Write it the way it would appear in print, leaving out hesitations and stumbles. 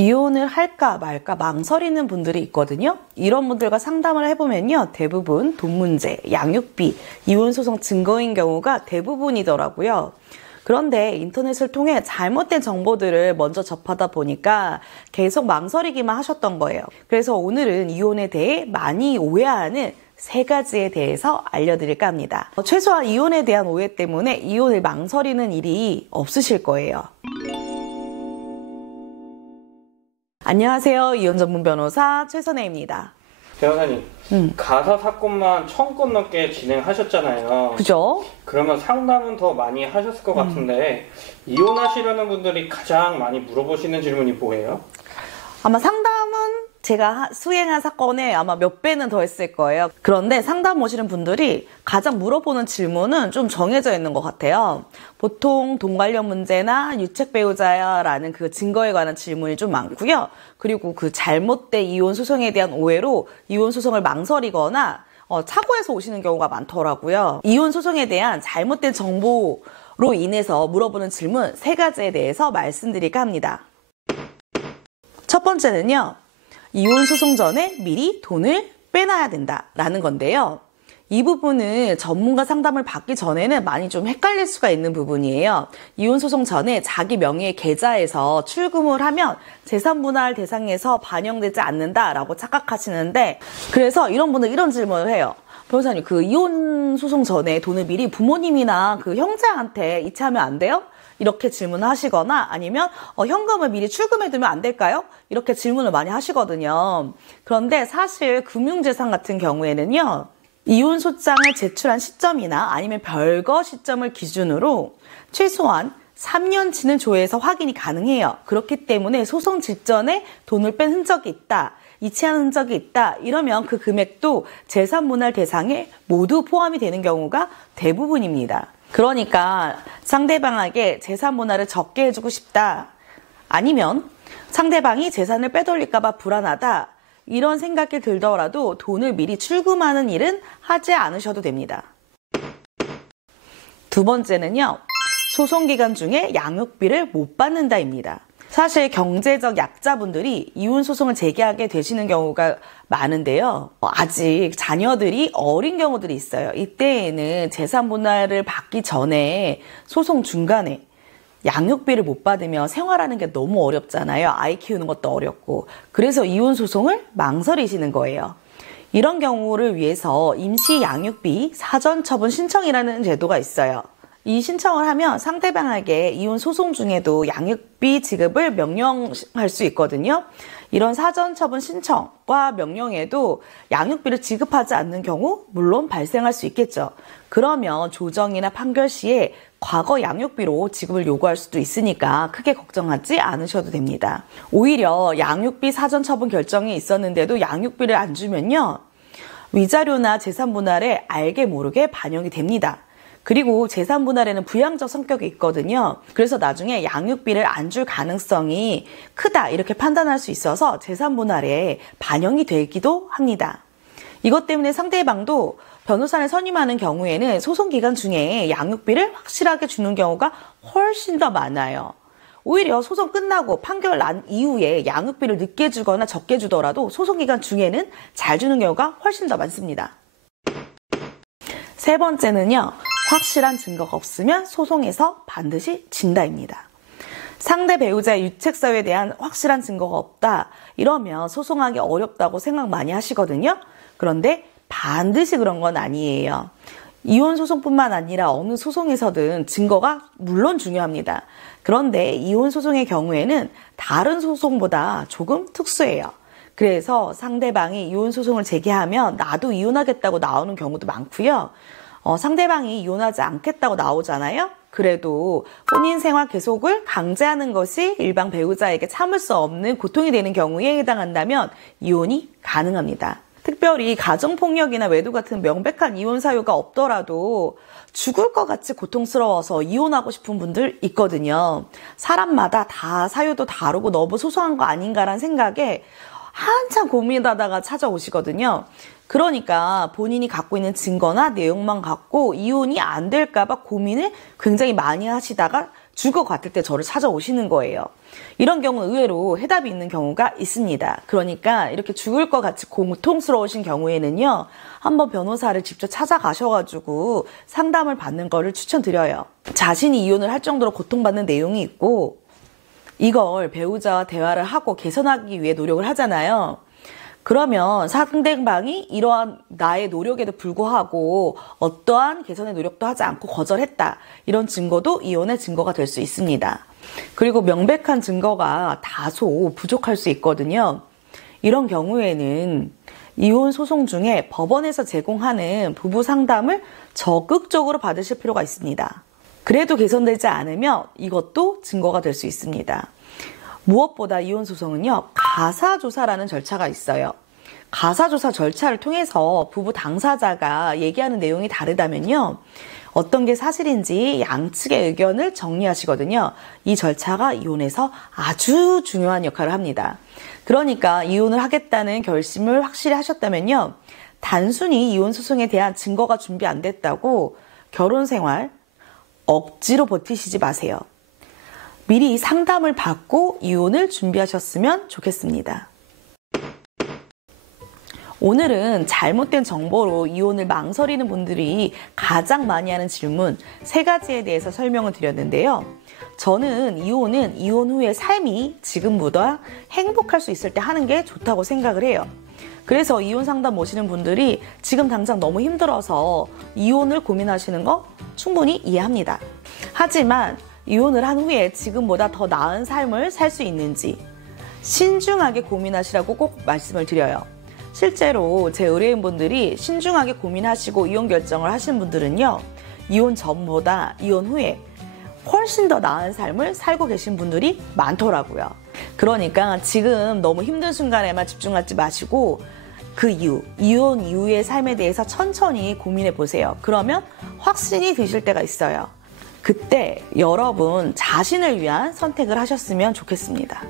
이혼을 할까 말까 망설이는 분들이 있거든요. 이런 분들과 상담을 해보면요. 대부분 돈 문제, 양육비, 이혼소송 증거인 경우가 대부분이더라고요. 그런데 인터넷을 통해 잘못된 정보들을 먼저 접하다 보니까 계속 망설이기만 하셨던 거예요. 그래서 오늘은 이혼에 대해 많이 오해하는 3가지에 대해서 알려드릴까 합니다. 최소한 이혼에 대한 오해 때문에 이혼을 망설이는 일이 없으실 거예요. 안녕하세요. 이혼 전문 변호사 최선혜입니다. 변호사님, 가사 사건만 1000건 넘게 진행하셨잖아요. 그죠? 그러면 상담은 더 많이 하셨을 것 같은데 이혼하시려는 분들이 가장 많이 물어보시는 질문이 뭐예요? 아마 상담은 제가 수행한 사건에 아마 몇 배는 더 했을 거예요. 그런데 상담 오시는 분들이 가장 물어보는 질문은 좀 정해져 있는 것 같아요. 보통 돈 관련 문제나 유책 배우자야라는 그 증거에 관한 질문이 좀 많고요. 그리고 그 잘못된 이혼 소송에 대한 오해로 이혼 소송을 망설이거나 착오해서 오시는 경우가 많더라고요. 이혼 소송에 대한 잘못된 정보로 인해서 물어보는 질문 3가지에 대해서 말씀드릴까 합니다. 첫 번째는요. 이혼 소송 전에 미리 돈을 빼놔야 된다라는 건데요. 이 부분은 전문가 상담을 받기 전에는 많이 좀 헷갈릴 수가 있는 부분이에요. 이혼 소송 전에 자기 명의의 계좌에서 출금을 하면 재산 분할 대상에서 반영되지 않는다라고 착각하시는데, 그래서 이런 분들 이런 질문을 해요. 변호사님, 그 이혼 소송 전에 돈을 미리 부모님이나 그 형제한테 이체하면 안 돼요? 이렇게 질문하시거나 아니면 현금을 미리 출금해두면 안 될까요? 이렇게 질문을 많이 하시거든요. 그런데 사실 금융재산 같은 경우에는요. 이혼소장을 제출한 시점이나 아니면 별거 시점을 기준으로 최소한 3년치는 조회해서 확인이 가능해요. 그렇기 때문에 소송 직전에 돈을 뺀 흔적이 있다, 이체한 흔적이 있다 이러면 그 금액도 재산분할 대상에 모두 포함이 되는 경우가 대부분입니다. 그러니까 상대방에게 재산 분할을 적게 해주고 싶다, 아니면 상대방이 재산을 빼돌릴까봐 불안하다 이런 생각이 들더라도 돈을 미리 출금하는 일은 하지 않으셔도 됩니다. 두 번째는요. 소송 기간 중에 양육비를 못 받는다입니다. 사실 경제적 약자분들이 이혼 소송을 제기하게 되시는 경우가 많은데요. 아직 자녀들이 어린 경우들이 있어요. 이때에는 재산 분할을 받기 전에 소송 중간에 양육비를 못 받으면 생활하는 게 너무 어렵잖아요. 아이 키우는 것도 어렵고. 그래서 이혼 소송을 망설이시는 거예요. 이런 경우를 위해서 임시 양육비 사전 처분 신청이라는 제도가 있어요. 이 신청을 하면 상대방에게 이혼 소송 중에도 양육비 지급을 명령할 수 있거든요. 이런 사전 처분 신청과 명령에도 양육비를 지급하지 않는 경우 물론 발생할 수 있겠죠. 그러면 조정이나 판결 시에 과거 양육비로 지급을 요구할 수도 있으니까 크게 걱정하지 않으셔도 됩니다. 오히려 양육비 사전 처분 결정이 있었는데도 양육비를 안 주면요. 위자료나 재산 분할에 알게 모르게 반영이 됩니다. 그리고 재산 분할에는 부양적 성격이 있거든요. 그래서 나중에 양육비를 안 줄 가능성이 크다 이렇게 판단할 수 있어서 재산 분할에 반영이 되기도 합니다. 이것 때문에 상대방도 변호사를 선임하는 경우에는 소송 기간 중에 양육비를 확실하게 주는 경우가 훨씬 더 많아요. 오히려 소송 끝나고 판결 난 이후에 양육비를 늦게 주거나 적게 주더라도 소송 기간 중에는 잘 주는 경우가 훨씬 더 많습니다. 세 번째는요. 확실한 증거가 없으면 소송에서 반드시 진다입니다. 상대 배우자의 유책 사유에 대한 확실한 증거가 없다 이러면 소송하기 어렵다고 생각 많이 하시거든요. 그런데 반드시 그런 건 아니에요. 이혼 소송뿐만 아니라 어느 소송에서든 증거가 물론 중요합니다. 그런데 이혼 소송의 경우에는 다른 소송보다 조금 특수해요. 그래서 상대방이 이혼 소송을 제기하면 나도 이혼하겠다고 나오는 경우도 많고요. 상대방이 이혼하지 않겠다고 나오잖아요. 그래도 혼인 생활 계속을 강제하는 것이 일방 배우자에게 참을 수 없는 고통이 되는 경우에 해당한다면 이혼이 가능합니다. 특별히 가정폭력이나 외도 같은 명백한 이혼 사유가 없더라도 죽을 것 같이 고통스러워서 이혼하고 싶은 분들 있거든요. 사람마다 다 사유도 다르고 너무 소소한 거 아닌가라는 생각에 한참 고민하다가 찾아오시거든요. 그러니까 본인이 갖고 있는 증거나 내용만 갖고 이혼이 안 될까 봐 고민을 굉장히 많이 하시다가 죽을 것 같을 때 저를 찾아오시는 거예요. 이런 경우는 의외로 해답이 있는 경우가 있습니다. 그러니까 이렇게 죽을 것 같이 고통스러우신 경우에는요, 한번 변호사를 직접 찾아가셔가지고 상담을 받는 거를 추천드려요. 자신이 이혼을 할 정도로 고통받는 내용이 있고 이걸 배우자와 대화를 하고 개선하기 위해 노력을 하잖아요. 그러면 상대방이 이러한 나의 노력에도 불구하고 어떠한 개선의 노력도 하지 않고 거절했다. 이런 증거도 이혼의 증거가 될 수 있습니다. 그리고 명백한 증거가 다소 부족할 수 있거든요. 이런 경우에는 이혼 소송 중에 법원에서 제공하는 부부 상담을 적극적으로 받으실 필요가 있습니다. 그래도 개선되지 않으면 이것도 증거가 될 수 있습니다. 무엇보다 이혼 소송은요, 가사조사라는 절차가 있어요. 가사조사 절차를 통해서 부부 당사자가 얘기하는 내용이 다르다면요, 어떤 게 사실인지 양측의 의견을 정리하시거든요. 이 절차가 이혼에서 아주 중요한 역할을 합니다. 그러니까 이혼을 하겠다는 결심을 확실히 하셨다면요, 단순히 이혼 소송에 대한 증거가 준비 안 됐다고 결혼 생활 억지로 버티시지 마세요. 미리 상담을 받고 이혼을 준비하셨으면 좋겠습니다. 오늘은 잘못된 정보로 이혼을 망설이는 분들이 가장 많이 하는 질문 3가지에 대해서 설명을 드렸는데요. 저는 이혼은 이혼 후의 삶이 지금보다 행복할 수 있을 때 하는 게 좋다고 생각을 해요. 그래서 이혼 상담 오시는 분들이 지금 당장 너무 힘들어서 이혼을 고민하시는 거 충분히 이해합니다. 하지만 이혼을 한 후에 지금보다 더 나은 삶을 살 수 있는지 신중하게 고민하시라고 꼭 말씀을 드려요. 실제로 제 의뢰인분들이 신중하게 고민하시고 이혼 결정을 하신 분들은요, 이혼 전보다 이혼 후에 훨씬 더 나은 삶을 살고 계신 분들이 많더라고요. 그러니까 지금 너무 힘든 순간에만 집중하지 마시고 그 이후, 이혼 이후의 삶에 대해서 천천히 고민해 보세요. 그러면 확신이 드실 때가 있어요. 그때 여러분 자신을 위한 선택을 하셨으면 좋겠습니다.